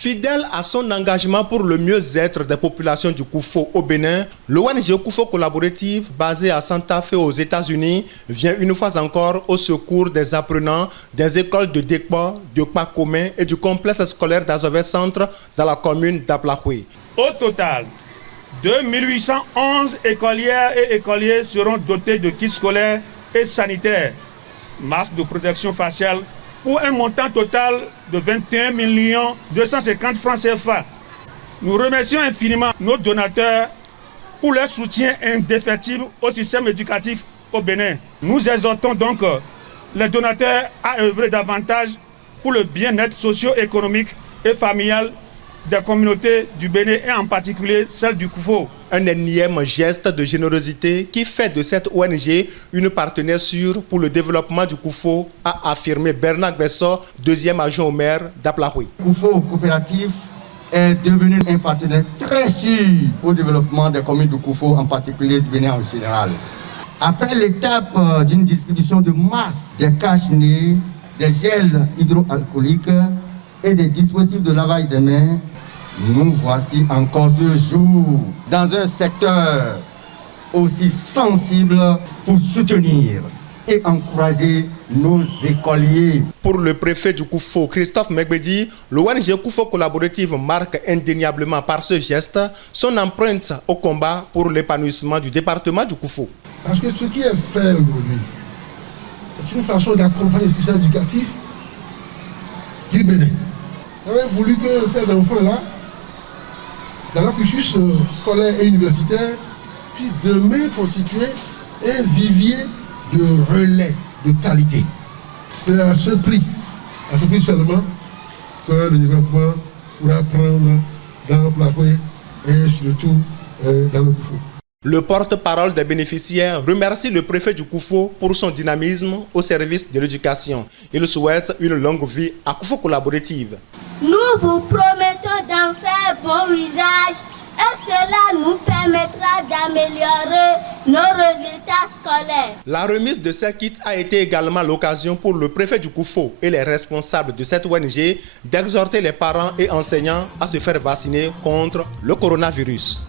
Fidèle à son engagement pour le mieux-être des populations du Koufo au Bénin, l'ONG Koufo Collaborative, basée à Santa Fe aux États-Unis, vient une fois encore au secours des apprenants des écoles de Dekpa, de Kpakomé et du complexe scolaire d'Azové Centre dans la commune d'Aplahoué. Au total, 2811 écolières et écoliers seront dotés de kits scolaires et sanitaires, masques de protection faciale, pour un montant total de 21 250 francs CFA. Nous remercions infiniment nos donateurs pour leur soutien indéfectible au système éducatif au Bénin. Nous exhortons donc les donateurs à œuvrer davantage pour le bien-être socio-économique et familial des communautés du Bénin et en particulier celle du Koufo. Un énième geste de générosité qui fait de cette ONG une partenaire sûre pour le développement du Koufo, a affirmé Bernard Bessot, deuxième adjoint au maire d'Aplahoué. Koufo Coopérative est devenu un partenaire très sûr au développement des communes du Koufo, en particulier du Bénin en général. Après l'étape d'une distribution de masse des cache-nez, des gels hydroalcooliques et des dispositifs de lavage des mains, nous voici encore ce jour dans un secteur aussi sensible pour soutenir et encourager nos écoliers. Pour le préfet du Koufo, Christophe Megbedi, l'ONG Koufo Collaborative marque indéniablement par ce geste son empreinte au combat pour l'épanouissement du département du Koufo. Parce que ce qui est fait aujourd'hui, c'est une façon d'accompagner le système éducatif du Bénin. J'avais voulu que ces enfants-là, dans leur cursus scolaire et universitaire, puissent demain constituer un vivier de relais de qualité. C'est à ce prix seulement, que le développement pourra prendre dans le Plahoué et surtout dans le Koufo. Le porte-parole des bénéficiaires remercie le préfet du Koufo pour son dynamisme au service de l'éducation. Il souhaite une longue vie à Koufo Collaborative. Nous vous promettons d'en faire bon usage et cela nous permettra d'améliorer nos résultats scolaires. La remise de ces kits a été également l'occasion pour le préfet du Koufo et les responsables de cette ONG d'exhorter les parents et enseignants à se faire vacciner contre le coronavirus.